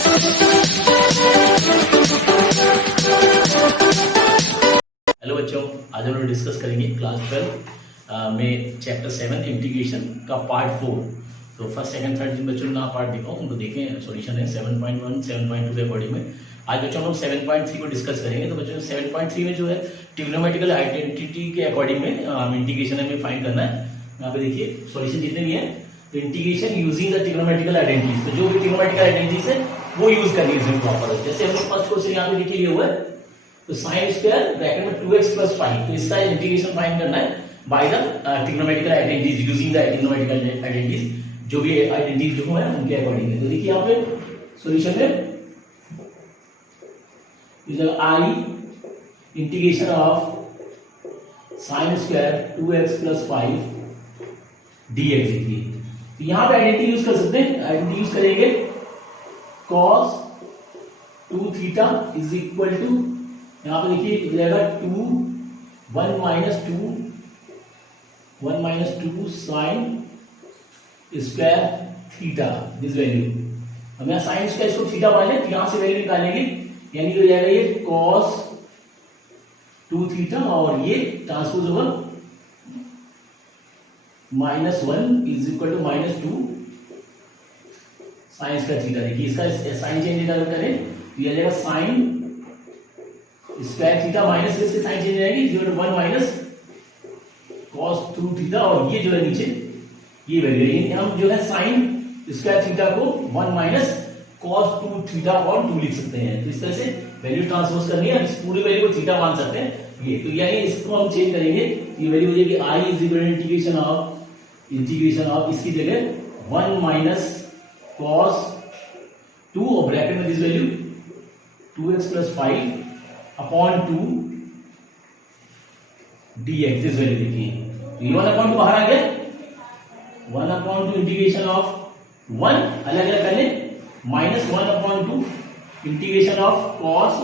Hello बच्चों, आज हम लोग डिस्कस करेंगे क्लास 12 में चैप्टर 7 इंटीग्रेशन का पार्ट 4। तो फर्स्ट सेकंड थर्ड जिन बच्चों ने पार्ट देखा उनको देखें, सॉल्यूशन है 7.1 7.2 के अकॉर्डिंग में। आज बच्चों हम लोग 7.3 को डिस्कस करेंगे। तो बच्चों 7.3 में जो है ट्रिग्नोमेट्रिकल आइडेंटिटी के अकॉर्डिंग में इंटीग्रेशन हमें फाइंड करना है। यहाँ पे देखिए सॉल्यूशन जितने भी है, तो integration using the trigonometrical identities, तो जो भी ट्रिग्नोमेट्रिकल आइडेंटिटीज है वो यूज करनी है इसमें प्रॉपर। जैसे हम लोग फर्स्ट क्वेश्चन यहाँ पे लिखे लिए हुआ है, तो साइन स्क्वायर ब्रैकेट में 2x + 5, तो इसका इंटीग्रेशन फाइंड करना है by the trigonometrical identities, using the trigonometrical identities, जो भी आइडेंटिटीज जो है उनके अकॉर्डिंग। तो देखिए यहाँ पे सॉल्यूशन में I integration of sine square 2x + 5 dx देखिए। तो यहाँ पे आइडेंटिटी यूज कर सकते हैं, आइडेंटिटी यूज करेंगे cos 2 theta is equal to, यहाँ पे देखिए हो जाएगा 1 - 2 sine square theta this value. हम यहाँ साइन स्क्वायर इसको थीटा मान लें, तो यहाँ से वैल्यू निकालेंगे, यानी हो जाएगा ये cos 2 थीटा और ये transpose over -1 is equal to -2 sine square theta. देखिए इसका साइन चेंज अगर करें तो यह जाएगा साइन स्क्वायर थीटा माइनस इसके साइन चेंज जाएगी 1 - cos 2 थीटा, और ये जो है नीचे ये वैल्यू है, हम जो है साइन स्क्वायर थीटा को 1 - cos 2 थीटा और 2 लिख सकते हैं। तो इस तरह से वैल्यू ट्रांसपोज करनी है, इस पूरी वैल्यू को थीटा मान सकते हैं ये। तो यानी इसको हम चेंज करेंगे, ये वैल्यू हो जाएगी i is equal to integration of इसकी जगह 1 - cos 2 और ब्रैकेट में this value 2x + 5 upon 2 dx this value देखिए। 1/2 बाहर आ गया, 1/2 इंटीग्रेशन ऑफ 1 अलग अलग कर ले, -1/2 इंटीग्रेशन ऑफ cos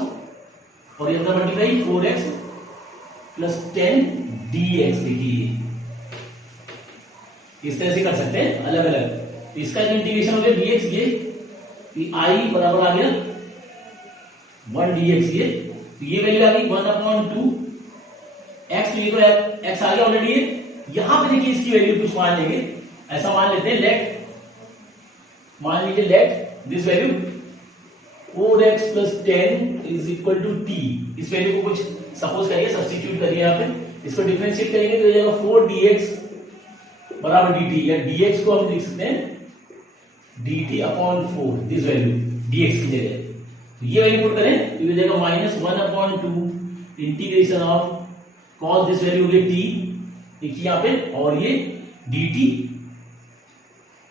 और ये अंदर मल्टीप्लाई 4x + 10 dx देखिए। इस तरह से कर सकते हैं अलग अलग। तो इसका जो इंटीग्रेशन हो गया dx, ये i बराबर आ गया 1 dx, ये वैल्यू आ गई 1/2 x, ये तो x आ गया ऑलरेडी है। यहां पे देखिए इसकी वैल्यू कुछ मान लेंगे, ऐसा मान लेते हैं, मान लीजिए let this value 4x + 10 is equal to t। इस वैल्यू को कुछ सपोज करिए, सब्स्टिट्यूट करिए, यहाँ पे इसको डिफरेंशिएट करेंगे तो हो जाएगा 4 dx बराबर dt, या dx को हम लिख सकते हैं dt upon 4 this value dx की जगह। तो ये वैल्यू पुट करें तो हो जाएगा -1/2 integration of cos this value हो गया t, देखिए यहाँ पे, और ये dt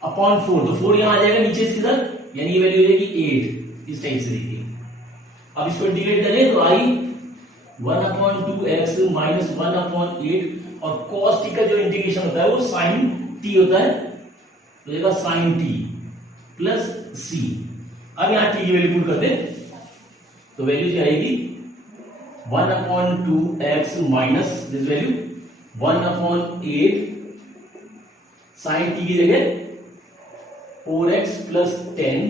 अपॉन 4, तो 4 यहां आ जाएगा नीचे इसके साथ, यानी ये वैल्यू हो जाएगी 8 इस टाइप से देखिए। अब इसको इंटीग्रेट करें तो i 1/2x - 1/8, और cos t का जो इंटीग्रेशन होता है वो sin t होता है, तो जाएगा sin t प्लस c। अब यहां t की वैल्यू पुट कर दें तो वैल्यू जो आएगी 1/2x minus this value 1/8 sin t की जगह 4x + 10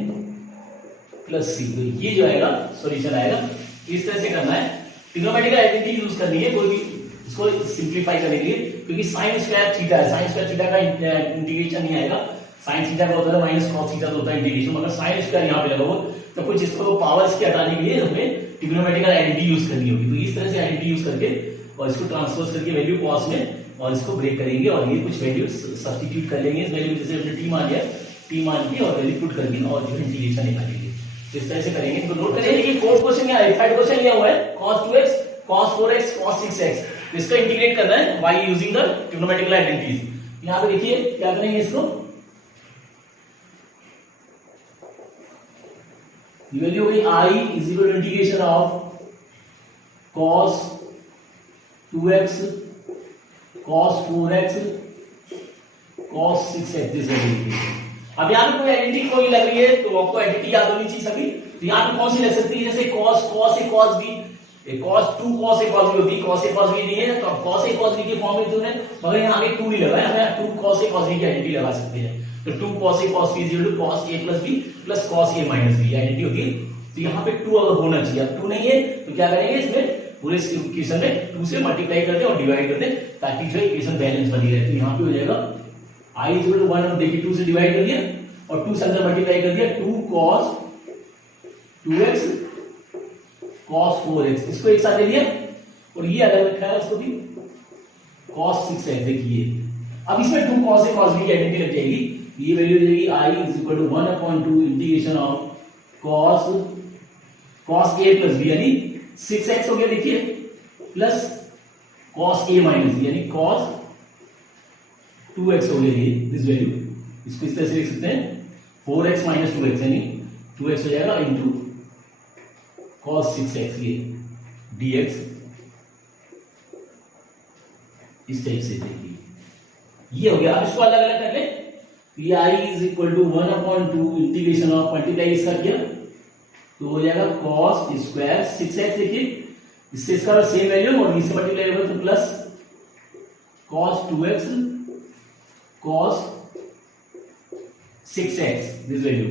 + c। तो ये जो आएगा सॉल्यूशन आएगा। इस तरह से करना है, ट्रिग्नोमेट्रिकल आइडेंटिटी यूज करनी है कोई भी इसको सिंप्लीफाई करने के लिए, क्योंकि साइन स्क्वायर थीटा है, साइन स्क्वायर थीटा का इंटीग्रेशन नहीं आएगा। साइन थीटा का होता है -cos थीटा का होता है इंटीग्रेशन, मगर साइन स्क्वायर यहाँ पे लगा हो, तो कुछ इसको तो पावर्स के हटाने के लिए हमें ट्रिग्नोमेट्रिकल आइडेंटिटी यूज करनी होगी। तो इस तरह से आइडेंटिटी यूज करके और इसको ट्रांसपोज करके वैल्यू cos में, और इसको ब्रेक करेंगे और ये कुछ वैल्यू सब्स्टिट्यूट कर लेंगे। इस वैल्यू जैसे हमने t मान लिया, t मान के और वैल्यू पुट करके और जो इंटीग्रेशन निकालेंगे, इस तरह से करेंगे। तो नोट करिए कि फोर्थ क्वेश्चन क्या है, थर्ड क्वेश्चन लिया हुआ है cos 2x cos 4x cos 6x, इसका इंटीग्रेट करना है by using the trigonometrical identities. यहां पे देखिए क्या करेंगे, इसको ये वैल्यू होगी i is equal to integration of cos 2x cos 4x cos 6x this value. अब यहां पे कोई आइडेंटिटी कोई लग रही है तो आपको आइडेंटिटी याद होनी चाहिए सभी। तो यहां पे कौन सी लग सकती है, जैसे cos a cos b, cos 2 cos a cos b होती है, cos a cos b नहीं है तो cos a cos b के फॉर्म में तो है, मगर यहाँ पे 2 नहीं लगा है, हमें 2 cos a cos b की आइडेंटिटी लगा सकते हैं। तो 2 cos a cos b is equal to cos a plus b plus cos a minus b identity होगी। तो यहाँ पे 2 अगर होना चाहिए, अब 2 नहीं है तो क्या करेंगे, इसमें पूरे इक्वेशन में 2 से मल्टीप्लाई कर दे और डिवाइड कर दे ताकि जो इक्वेशन बैलेंस बनी रहे। तो यहाँ पे हो जाएगा i इज इक्वल टू 1 और देखिए 2 से डिवाइड कर दिया और 2 से अंदर मल्टीप्लाई कर दिया, 2 cos 2x cos 4x इसको एक साथ ले लिया और ये अलग रखा है उसको भी cos 6x। देखिए अब इसमें 2 cos a cos b की आइडेंटिटी लग जाएगी, ये वैल्यू हो जाएगी i is equal to 1/2 integration of cos a plus b यानी 6x हो गया देखिए plus cos a minus b यानी cos 2x हो गया ये दिस वैल्यू। इसको इस तरह से लिख सकते हैं 4x माइनस 2x यानी 2x हो जाएगा इनटू cos 6x ये dx इस टाइप से देखिए ये हो गया। अब इसको अलग अलग कर ले, i is equal to 1/2 integration of multiply इसका किया तो हो जाएगा cos स्क्वायर 6x। देखिए इससे इसका सेम वैल्यू और इससे मल्टीप्लाई होगा तो plus cos 2x cos 6x this value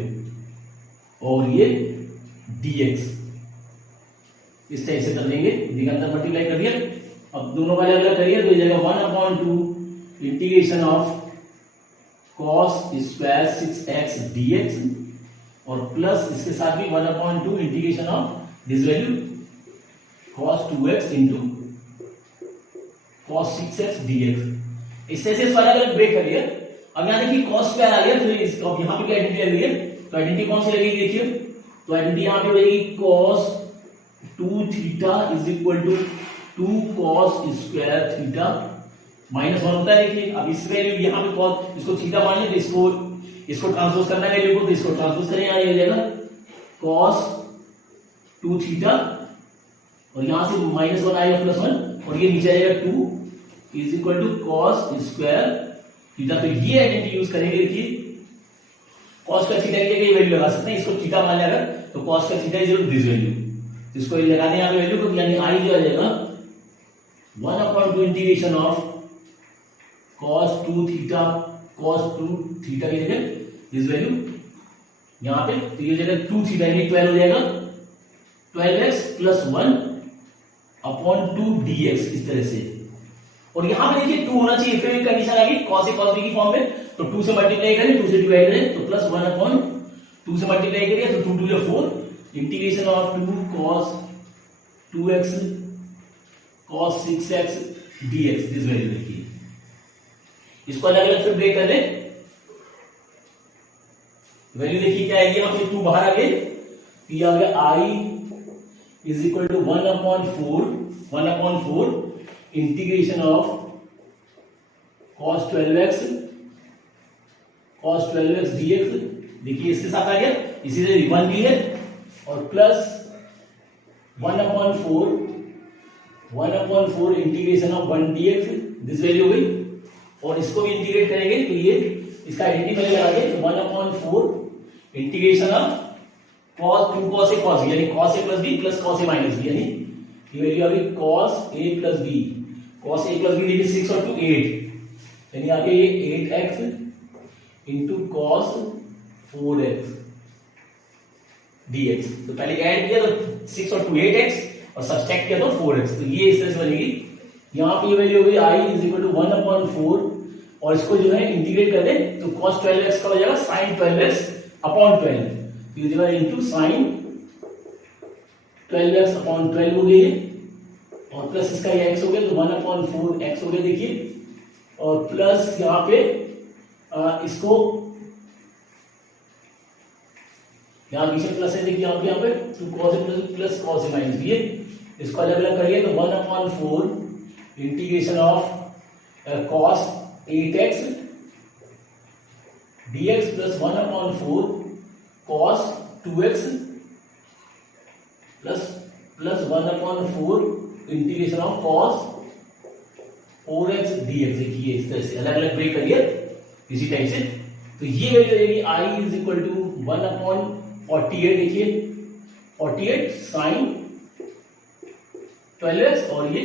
और ये dx इस टाइप से कर देंगे, अंदर मल्टीप्लाई कर दिया। अब दोनों वाले अलग करिए तो ये जाएगा 1/2 integration of cos square 6x dx और प्लस इसके साथ भी 1/2 integration of this value cos 2x into cos 6x dx। इससे से अलग अलग ब्रेक करिए। अब यहाँ देखिए cos स्क्वायर आ गया, फिर इसको यहाँ पे क्या आइडेंटिटी लगी है, तो आइडेंटिटी कौन सी लगेगी देखिए, तो आइडेंटिटी यहाँ पे लगेगी cos 2 theta is equal to 2 cos square theta minus 1 होता है। देखिए अब इस वैल्यू यहाँ पे cos इसको थीटा मान लिया तो इसको ट्रांसपोज करना है वैल्यू को, तो इसको ट्रांसपोज करें, यहाँ ये जाएगा cos 2 थीटा और यहाँ से -1 आएगा +1 और ये नीचे आएगा 2 is equal to cos square theta. तो ये आइडेंटिटी यूज करेंगे। देखिए cos का थीटा की जगह ये वैल्यू लगा सकते हैं, इसको थीटा मान लिया अगर तो cos का theta is equal to this value, इसको ये लगा दें यहाँ पे वैल्यू को, यानी i जो आ जाएगा 1/2 integration of cos 2 theta cos 2 theta की जगह दिस वैल्यू यहाँ पे, तो ये जगह 2 थीटा यानी 12 हो जाएगा 12x प्लस 1/2 dx इस तरह से। और यहां पे देखिए 2 होना चाहिए, फिर एक कंडीशन आ गई cos a cos b की फॉर्म में, तो 2 से मल्टीप्लाई करें 2 से डिवाइड करें तो प्लस 1/2 से मल्टीप्लाई करिए तो 2 2 4 integration of 2 cos 2x cos 6x dx this value. देखिए इसको अलग अलग फिर ब्रेक कर ले, वैल्यू देखिए क्या आएगी, यहाँ पे 2 बाहर आ गए, ये आ गया i is equal to 1/4 integration of cos 12x dx। देखिए इसके साथ आ गया, इसी से 1 भी है और plus 1/4 integration of 1 dx this value हो गई और इसको भी इंटीग्रेट करेंगे तो ये इसका आइडेंटिटी पहले लगा के 1/4 integration of cos 2 cos a cos b यानी cos a plus b plus cos a minus b, यानी ये वैल्यू आ गई cos a plus b देखिए 6 और 2 8 यानी आ गया ये 8x into cos 4x dx। तो पहले ऐड किया तो 6 और 2 8x और सब्सट्रैक्ट किया तो 4x, तो ये इस तरह से बनेगी। यहाँ पे ये वैल्यू हो गई i इज इक्वल टू 1/4 और इसको जो है इंटीग्रेट कर दें तो cos 12x का हो जाएगा sin 12x अपॉन 12, ये जो है इनटू sin 12x अपॉन 12 हो गई और प्लस इसका ये x हो गया तो 1/4 x हो गया। देखिए और प्लस यहाँ पे इसको यहाँ पीछे प्लस है, देखिए यहाँ पे 2 cos a plus cos a minus b, इसको अलग अलग करिए तो 1/4 integration of cos 8x dx plus 1/4 cos 2x plus 1/4 integration of cos 4x dx। देखिए इस तरह से अलग अलग ब्रेक करिए इसी टाइप से, तो ये वैल्यू रहेगी i इज इक्वल टू 1/48। देखिए 48 sin 12x और ये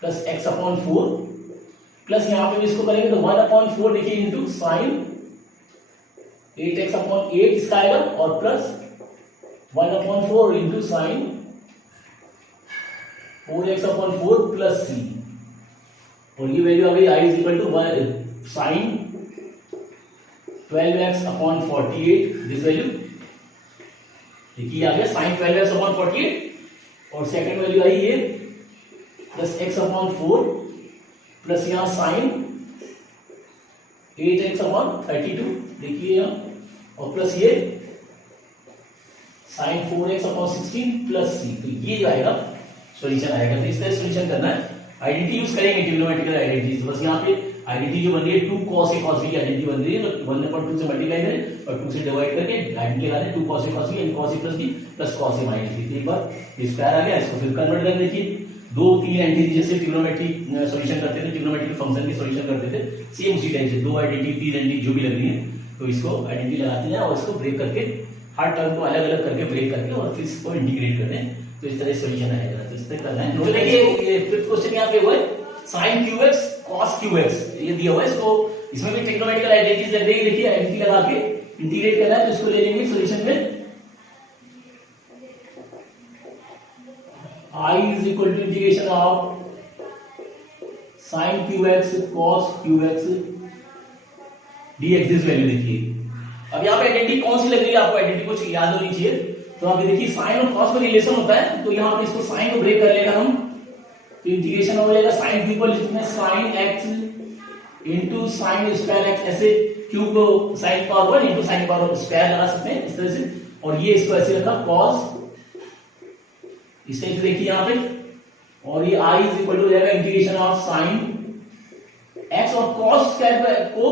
प्लस x अपॉन 4 प्लस यहाँ पे भी इसको करेंगे तो 1/4 देखिए इंटू sin 8x अपॉन 8 इसका आएगा और plus 1/4 into sine 4x upon 4 plus c, और ये वैल्यू आ गई i is equal to sine 12x upon 48, this value देखिए आ गया साइन 12x अपॉन 48, और सेकंड वैल्यू आई ये प्लस x अपॉन 4 प्लस यहाँ साइन 8x अपॉन 32 देखिए यहाँ, और प्लस ये sign 4x upon 16 plus c, तो ये जो आएगा सॉल्यूशन आएगा। तो इस तरह सॉल्यूशन करना है, आइडेंटिटी यूज करेंगे ट्रिग्नोमेट्रिकल आइडेंटिटी। बस यहाँ पे आइडेंटिटी जो बन रही है 2 cos a cos b की आइडेंटिटी बन रही है, तो 1/2 से मल्टीप्लाई करें और 2 से डिवाइड करके आइडेंटिटी लगा दें 2 cos a cos b and cos a plus b plus cos a minus b। तो एक बार स्क्वायर आ गया, इसको फिर कन्वर्ट कर देखिए 2-3 एंटिटी जैसे ट्रिग्नोमेट्री सॉल्यूशन करते थे, ट्रिग्नोमेट्रिक फंक्शन के सॉल्यूशन करते थे, सेम उसी टाइप से 2 आइडेंटिटी 3 एंटिटी जो भी लग रही है, तो इसको आइडेंटिटी लगाते हैं और इसको ब्रेक करके हर टर्म को अलग अलग करके ब्रेक करके और फिर इसको इंटीग्रेट करते हैं, तो इस तरह सॉल्यूशन आएगा। तो इस तरह करना है। तो देखिए ये फिफ्थ क्वेश्चन यहाँ पे हुआ है sin qx cos qx, ये दिया हुआ है, इसको इसमें भी ट्रिग्नोमेट्रिकल आइडेंटिटीज लग रही है, देखिए आइडेंटिटी लगा के इंटीग्रेट करना है, तो इसको ले लेंगे सॉल्यूशन में I is equal to integration of sin qx cos qx dx, this value देखिए। अब यहाँ पे आइडेंटिटी कौन सी लग रही है, आपको आइडेंटिटी कुछ याद होनी चाहिए, तो आप देखिए साइन और कॉस में रिलेशन होता है, तो यहाँ पे इसको साइन को ब्रेक कर लेगा हम, तो इंटीग्रेशन हो जाएगा साइन क्यूब को लिखते हैं sine x into sine square x, ऐसे क्यूब को sine power 1 into sine power square लगा सकते हैं इस तरह से, और ये इसको ऐसे रखा कॉस, इस टाइप से देखिए यहाँ पे, और ये i इज इक्वल टू हो जाएगा इंटीग्रेशन ऑफ साइन x और cos स्क्वायर को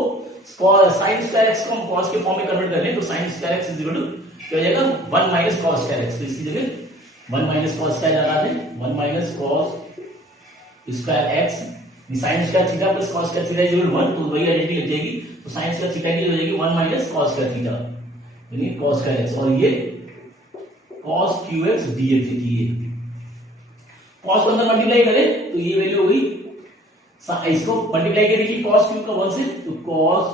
साइन स्क्वायर x को हम cos के फॉर्म में कन्वर्ट कर लें, तो sine square x is equal to क्या हो जाएगा 1 माइनस cos स्क्वायर x, तो इसकी जगह 1 माइनस cos स्क्वायर लगा दें, 1 minus cos square x sine square theta plus cos square theta is equal to 1, तो वही आइडेंटिटी लग जाएगी, तो साइन स्क्वायर थीटा की हो जाएगी 1 माइनस cos स्क्वायर थीटा, यानी cos स्क्वायर x, और ये cos qx dx देखिए, cos को अंदर मल्टीप्लाई करें तो ये वैल्यू हो गई, इसको मल्टीप्लाई करके देखिए cos क्यूब का 1 से, तो cos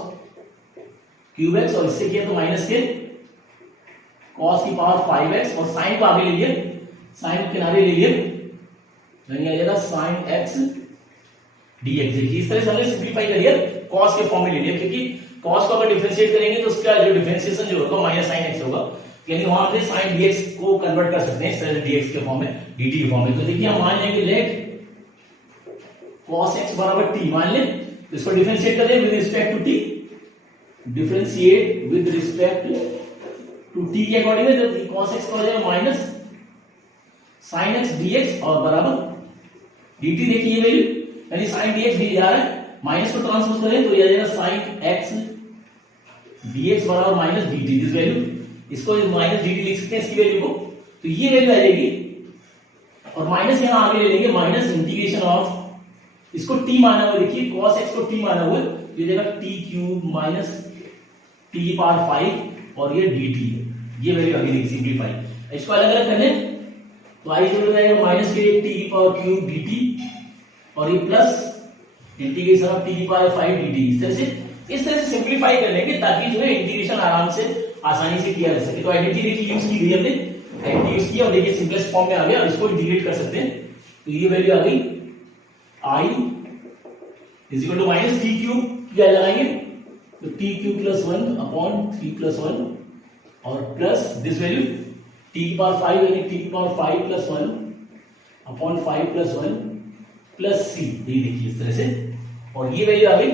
qx और इससे किया तो माइनस के cos की पावर 5x, और साइन को आगे ले लिए, साइन को किनारे ले लिए, यानी आ जाएगा sin x dx देखिए। इस तरह से हमने सिंपलीफाई कर लिया, cos के फॉर्म में ले लिया, क्योंकि cos को अगर डिफरेंशिएट करेंगे तो उसका जो डिफरेंशिएशन जो होगा माइनस sin x होगा, यानी वहां पे sin dx को कन्वर्ट कर सकते हैं इस तरह से dx के फॉर्म में dt के फॉर्म में। तो देखिए हम मान लेंगे लेट cos x बराबर t मान लें, तो इसको डिफरेंशिएट करें with respect to t, differentiate with respect to t के अकॉर्डिंग है, तो cos x का हो जाएगा माइनस sin x dx और बराबर dt देखिए ये वैल्यू, यानी sin dx डी जा रहा है, माइनस को ट्रांसपोज करें तो ये आ जाएगा sin x dx बराबर माइनस dt, दिस वैल्यू, इसको माइनस dt लिख सकते हैं इसकी वैल्यू को, तो ये वैल्यू आ जाएगी, और माइनस यहां आगे ले लेंगे माइनस इंटीग्रेशन ऑफ, इसको t माना हुआ देखिए cos x को t माना हुआ, ये देगा t क्यूब माइनस t की पावर 5 और ये dt, ये वैल्यू आगे देखिए सिंपलीफाई, इसको अलग अलग करने तो आई हो जाएगा माइनस के t की पावर क्यूब dt और ये प्लस इंटीग्रेशन ऑफ t की पावर 5 dt, इस तरह से सिंपलीफाई कर लेंगे ताकि जो है इंटीग्रेशन आराम से आसानी से किया जा सके। तो आइडेंटिटी देखिए यूज की गई हमने, आइडेंटिटी यूज किया और देखिए सिंपलेस्ट फॉर्म में आ गया, और इसको इंटीग्रेट कर सकते हैं, तो ये वैल्यू आ गई i is equal to minus t cube, क्या लगाएंगे तो t cube plus 1 upon 3 plus 1 और प्लस दिस वैल्यू t की पावर 5 यानी t की power 5 plus 1 upon 5 plus 1 plus c, ये देखिए इस तरह से, और ये वैल्यू आ गई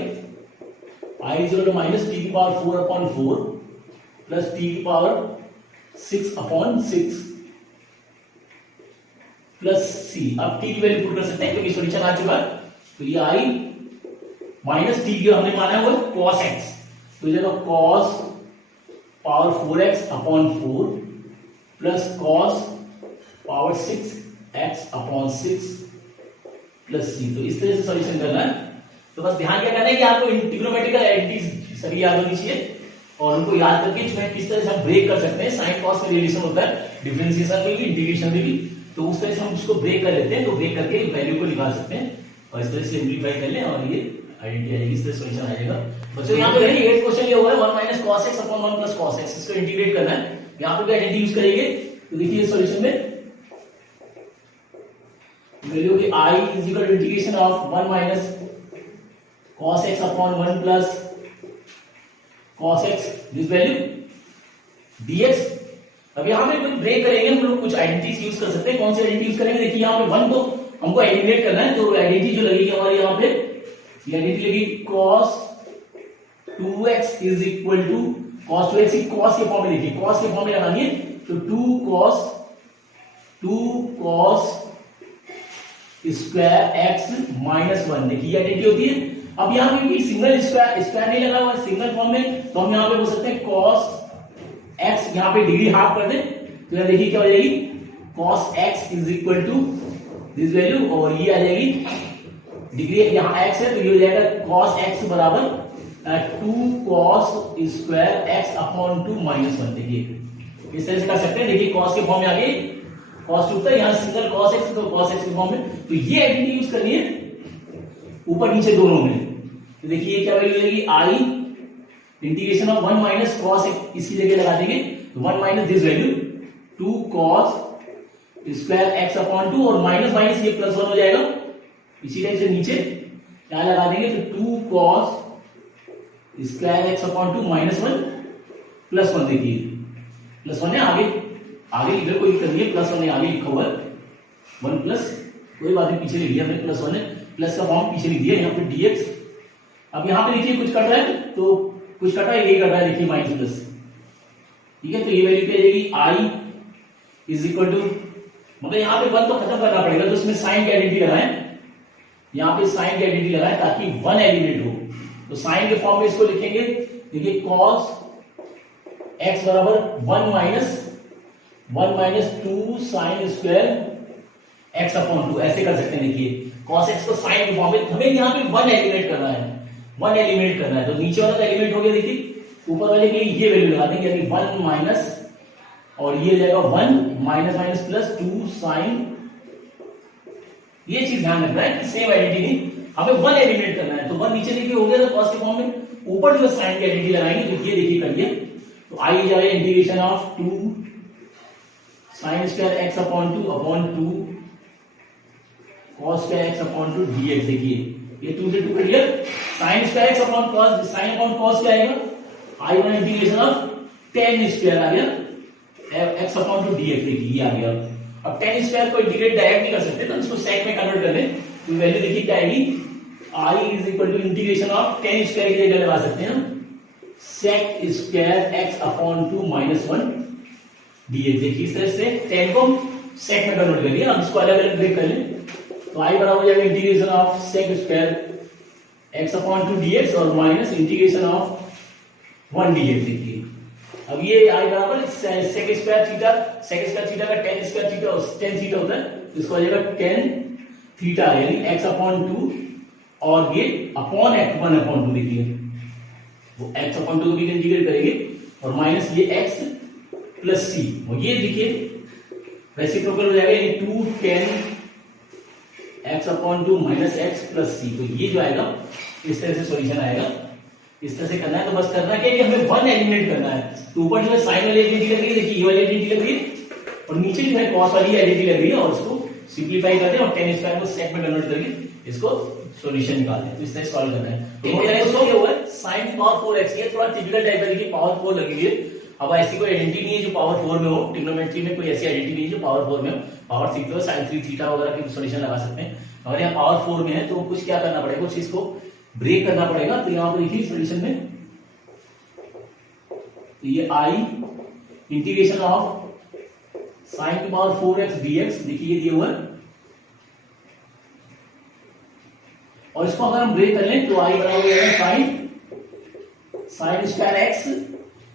i is equal to minus t की पावर 4 अपॉन 4 प्लस t की पावर 6 अपॉन 6 प्लस c। अब t की वैल्यू पुट कर सकते हैं क्योंकि सॉल्यूशन आ चुका है, तो ये i माइनस t जो हमने माना है वो cos x, तो ये cos power 4x upon 4 plus cos power 6x upon 6 plus c, तो इस तरह से सॉल्यूशन करना है। तो बस ध्यान क्या करना है कि आपको ट्रिग्नोमेट्रिकल आइडेंटिटीज सभी याद होनी चाहिए, और उनको याद करके इसमें किस तरह से हम ब्रेक कर सकते हैं, साइन कॉस का रिलेशन होता है डिफरेंशिएशन में भी इंटीग्रेशन में भी, तो उस तरह से हम उसको ब्रेक कर लेते हैं, तो ब्रेक करके वैल्यू को निकाल सकते हैं और इस तरह से सिंपलीफाई कर लें और ये आइडेंटिटी आएगी, इससे सॉल्यूशन आएगा। बच्चों यहाँ पे देखिए 8 क्वेश्चन ये हुआ है 1 minus cos x upon 1 plus cos x, इसको इंटीग्रेट करना है। यहाँ पे क्या आइडेंटिटी यूज करेंगे, तो देखिए सॉल्यूशन में वैल्यू की i is equal to integration of 1 minus cos x upon 1 plus cos x this value dx। अब यहाँ पे कुछ ब्रेक करेंगे हम लोग, कुछ आइडेंटिटीज यूज कर सकते हैं। कौन सी आइडेंटिटी यूज करेंगे, देखिए यहाँ पे 1 को हमको एलिमिनेट करना है, तो आइडेंटिटी जो लगेगी हमारी यहाँ पे ये आइडेंटिटी लगेगी cos 2x is equal to cos 2x की cos के फॉर्म में, देखिए cos के फॉर्म में लगानी है, तो 2 cos स्क्वायर x माइनस 1, देखिए ये आइडेंटिटी होती है। अब यहाँ पे सिंगल स्क्वायर नहीं लगा हुआ है सिंगल फॉर्म में, तो हम यहाँ पे बोल सकते हैं cos x, यहाँ पे डिग्री हाफ कर दें तो यहाँ देखिए क्या हो जाएगी cos x is equal to this value, और ये आ जाएगी डिग्री यहाँ x है तो ये हो जाएगा cos x बराबर 2 cos square x upon 2 minus 1। देखिए इस तरह से कर सकते हैं, देखिए cos के फॉर्म में आ गई cos 2 था, यहाँ सिंगल cos x तो cos x के फॉर्म में, तो ये आइडेंटिटी यूज करनी है ऊपर नीचे दोनों में। तो देखिए क्या वैल्यू लगेगी i integration of 1 minus cos x, इसकी जगह लगा देंगे तो 1 minus this value 2 cos square x upon 2, और माइनस माइनस ये प्लस 1 हो जाएगा, इसी टाइप से नीचे क्या लगा देंगे तो 2 cos square x upon 2 minus 1 plus 1, देखिए प्लस 1 है आगे इधर कोई दिक्कत नहीं है, प्लस 1 है आगे लिखा हुआ है 1 प्लस, कोई बात नहीं पीछे लिख दिया हमने प्लस 1 है, प्लस का फॉर्म पीछे लिख दिया यहाँ पे dx। अब यहाँ पे देखिए कुछ कट रहा है तो कुछ कटा है, ये कट रहा है देखिए माइनस प्लस, ठीक है, तो ये वैल्यू पे आ जाएगी i इज इक्वल टू, मतलब यहाँ पे 1 तो खत्म करना पड़ेगा, तो उसमें साइन की आइडेंटिटी लगाएं, यहाँ पे साइन की आइडेंटिटी लगाएं ताकि 1 एलिमिनेट हो, तो साइन के फॉर्म में इसको लिखेंगे, देखिए cos x बराबर 1 minus 2 sine square x upon 2, ऐसे कर सकते हैं। देखिए cos x को साइन के फॉर्म में, हमें यहाँ पे 1 एलिमिनेट करना है, 1 एलिमिनेट करना है, तो नीचे वाला तो एलिमिनेट हो गया, देखिए ऊपर वाले के लिए ये वैल्यू लगा देंगे, यानी 1 माइनस, और ये जाएगा 1 माइनस माइनस प्लस 2 साइन, ये चीज ध्यान रखना है कि सेम आइडेंटिटी नहीं, हमें 1 एलिमिनेट करना है, तो 1 नीचे देखिए हो गया था cos के फॉर्म में, ऊपर जो साइन की आइडेंटिटी लगाएंगे तो ये देखिए करिए, तो i जाएगा integration of 2 sine square x upon 2 cos square x upon 2 dx। देखिए ये 2 से 2 कट गया, sign square x upon cos, sine upon cos क्या आएगा, i वाला इंटीग्रेशन ऑफ tan स्क्वायर आ गया x अपॉन 2 dx, देखिए ये आ गया। अब tan स्क्वायर को इंटीग्रेट डायरेक्ट नहीं कर सकते, तो इसको sec में कन्वर्ट कर लें, तो वैल्यू देखिए क्या आएगी, i is equal to integration of tan square की जगह लगा सकते हैं sec square x upon 2 minus 1 dx। देखिए इस तरह से tan को sec में कन्वर्ट कर लिया, अब इसको अलग अलग ब्रेक कर लें, तो i बराबर हो जाएगा integration of sec square x upon 2 dx और माइनस इंटीग्रेशन ऑफ 1 dx। देखिए अब ये i बराबर sec स्क्वायर थीटा का tan square theta, tan theta होता है, तो इसको आ जाएगा tan थीटा यानी x अपॉन 2, और ये अपॉन x 1 अपॉन 2, देखिए वो x अपॉन 2 को भी इंटीग्रेट करेंगे, और माइनस ये x प्लस c, और ये देखिए रेसिप्रोकल हो जाएगा, यानी 2 tan x upon 2 minus x plus c, तो ये जो आएगा इस तरह से सॉल्यूशन आएगा। इस तरह से करना है, तो बस करना क्या है कि हमें 1 एलिमिनेट करना है, तो ऊपर जो है साइन वाली आइडेंटिटी लग रही है, देखिए ये वाली आइडेंटिटी लग रही है, और नीचे जो है cos वाली आइडेंटिटी लग रही है, और उसको सिंपलीफाई करते हैं और tan स्क्वायर को sec में कन्वर्ट करके इसको सॉल्यूशन निकालते हैं, तो इस तरह सॉल्व करना है। तो क्या हुआ है sin पावर 4x, ये थोड़ा टिपिकल टाइप है, देखिए पावर 4 लगी हुई है। अब ऐसी कोई आइडेंटिटी नहीं है जो पावर 4 में हो, ट्रिग्नोमेट्री में कोई ऐसी आइडेंटिटी नहीं है जो पावर 4 में हो, पावर 6 में sin 3 थीटा वगैरह की सॉल्यूशन लगा सकते हैं। अगर यहाँ पावर 4 में है तो कुछ क्या करना पड़ेगा, कुछ इसको ब्रेक करना पड़ेगा, तो यहाँ पर देखिए सॉल्यूशन में तो ये i इंटीग्रेशन ऑफ साइन की पावर 4x dx, देखिए ये दिया हुआ है, और इसको अगर हम ब्रेक कर लें तो i बराबर हो जाएगा साइन स्क्वायर x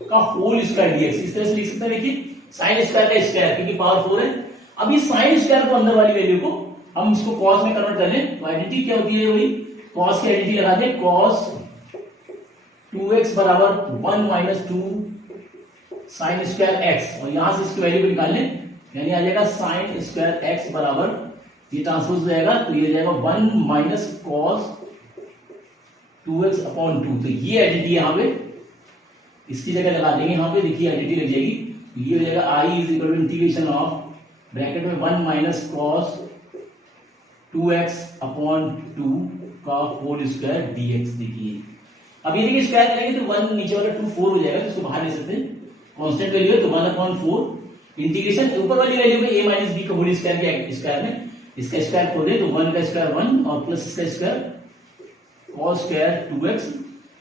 का होल स्क्वायर dx, इस तरह से लिख सकते हैं। देखिए साइन स्क्वायर का स्क्वायर क्योंकि पावर 4 है, अब ये साइन स्क्वायर को अंदर वाली वैल्यू को हम इसको cos में कन्वर्ट कर लें, तो आइडेंटिटी क्या होती है, वही cos की आइडेंटिटी लगा दें, cos 2x बराबर 1 माइनस 2 साइन स्क्वायर x, और यहां से इसकी वैल्यू को निकाल लें, यानी आ जाएगा साइन स्क्वायर x बराबर, ये ट्रांसपोज हो जाएगा, तो ये जाएगा 1 माइनस cos 2x अपॉन 2। तो ये आइडेंटिटी यहाँ पे इसकी जगह लगा देंगे, यहाँ पे देखिए आइडेंटिटी लग जाएगी। तो ये हो जाएगा I is equal to integration of bracket में 1 माइनस कॉस 2x अपॉन 2 का होल स्क्वायर dx। देखिए अब ये देखिए स्क्वायर करेंगे तो 1 नीचे वाला 2 4 हो जाएगा, तो इसको बाहर ले सकते हैं, कांस्टेंट वैल्यू है तो 1 अपॉन 4 इंटीग्रेशन ऊपर वाली वैल्यू में a माइनस b का होल स्क्वायर के स्क्वायर में इसका स्क्वायर खोल दे तो 1 का स्क्वायर 1 और प्लस इसका स्क्वायर cos स्क्वायर 2x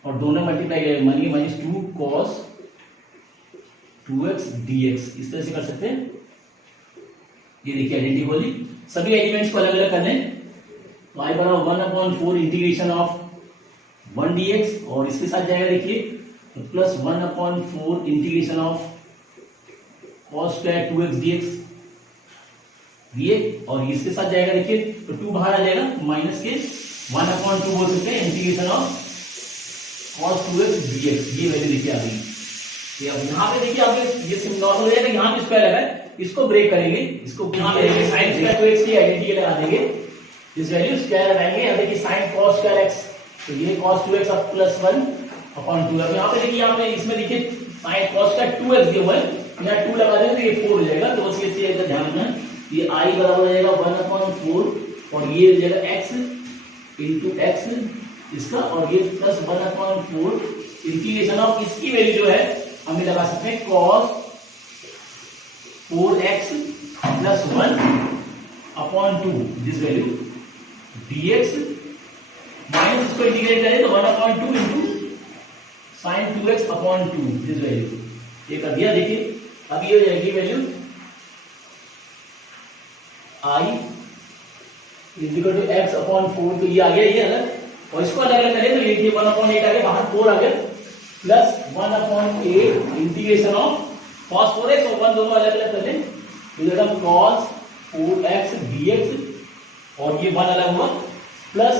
और दोनों मल्टीप्लाई करेंगे मानिए माइनस 2 cos 2x dx। इस तरह से कर सकते हैं। ये देखिए आइडेंटिटी बोली, सभी एलिमेंट्स को अलग अलग कर दें तो आई बराबर 1 अपॉन 4 इंटीग्रेशन ऑफ 1 dx और इसके साथ जाएगा देखिए तो plus 1 upon 4 integration of cos square 2x dx ये, और इसके साथ जाएगा देखिए तो 2 बाहर आ जाएगा माइनस के 1 अपॉन 2 बोल सकते हैं integration of cos 2x dx। ये वैल्यू देखिए आ गई। ये अब यहाँ पे देखिए आप ये नॉर्मल हो जाएगा, यहाँ पे स्क्वायर लगा है इसको ब्रेक करेंगे, इसको यहाँ पे देखिए sin स्क्वायर 2x की आइडेंटिटी लगा देंगे, इस वैल्यू स्क्वायर लगाएंगे। यहाँ देखिए sin cos स्क्वायर x तो ये cos 2x अब प्लस 1 अपॉन 2। अब यहाँ पे देखिए यहाँ पे इसमें देखिए sin cos स्क्वायर 2x दिया हुआ है, यहाँ 2 लगा देंगे तो ये 4 हो जाएगा। तो बस ये ध्यान रखना, ये i बराबर हो जाएगा 1 अपॉन 4 और ये हो जाएगा x इंटू x इसका और ये प्लस 1 अपॉन 4 इंटीग्रेशन ऑफ इसकी वैल्यू जो है हमें लगा सकते हैं cos 4x plus 1 upon 2 this value dx minus इसको इंटीग्रेट करें तो 1 upon 2 into sin 2x upon 2 this value. ये कर दिया। देखिए अब ये हो जाएगी value i is equal to x upon 4। तो ये आ गया ये अलग, और इसको अलग अलग करें तो ये 1 अपॉन 8 आ गया, बाहर 4 आ गया plus 1 upon 8 integration of cos 4x और 1 दोनों अलग अलग कर लें तो cos 4x dx और ये 1 अलग हुआ plus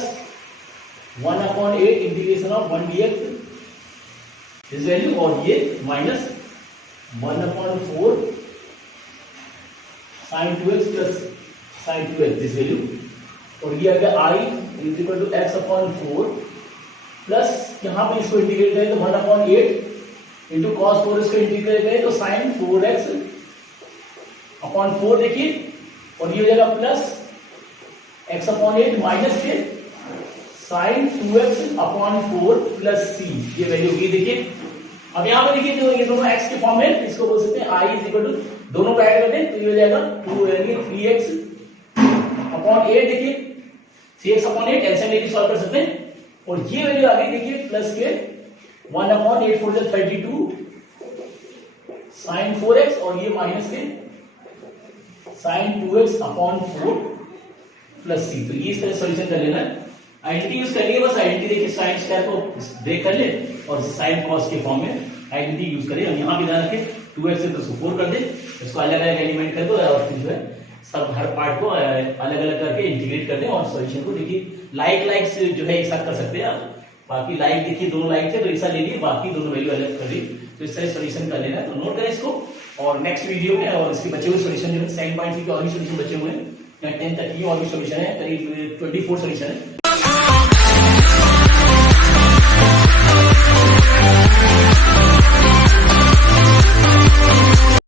1 upon 8 integration of 1 dx इस वैल्यू और ये minus 1 upon 4 sin 2x plus sin 2x this value और ये आ गया i is equal to x upon 4 plus यहां पे इसको इंटीग्रेट करें तो 1 अपॉन 8 इंटू cos 4 इसको इंटीग्रेट करें तो sin 4x अपॉन 4 देखिए और ये हो जाएगा प्लस x अपॉन 8 माइनस के sin 2x upon 4 plus c ये वैल्यू होगी। देखिए अब यहाँ पे देखिए जो ये दोनों x के फॉर्म में इसको बोल सकते हैं i इज इक्वल टू दोनों को ऐड कर दें तो ये हो जाएगा 2 हो जाएंगे 3x अपॉन 8 देखिए 3x अपॉन 8 एलसीएम लेके सॉल्व कर सकते हैं और ये वैल्यू आ गई देखिए प्लस के 1 अपॉन 8 4 32 sin 4x और ये माइनस के sin 2x upon 4 plus c। तो ये इस तरह सॉल्यूशन कर लेना है। आइडेंटिटी यूज करिए, बस आइडेंटिटी देखिए sin स्क्वायर को ब्रेक कर ले और sin cos के फॉर्म में आइडेंटिटी यूज करें। और यहाँ भी ध्यान रखें 2x से तो उसको 4 कर दे, इसको अलग अलग एलिमेंट कर दो और फिर जो है सब हर पार्ट को अलग अलग करके इंटीग्रेट कर दें और सॉल्यूशन को देखिए लाइक से जो है एक साथ कर सकते हैं आप। बाकी लाइक देखिए दोनों लाइक थे तो ऐसा ले लिए, बाकी दोनों वैल्यू अलग कर ली, तो इस तरह सॉल्यूशन कर लेना। तो नोट करें इसको और नेक्स्ट वीडियो में और इसके बचे हुए सॉल्यूशन जो है 7.3 के और भी सॉल्यूशन बचे हुए हैं, 10 तक की और भी सॉल्यूशन है, करीब 24 सॉल्यूशन है।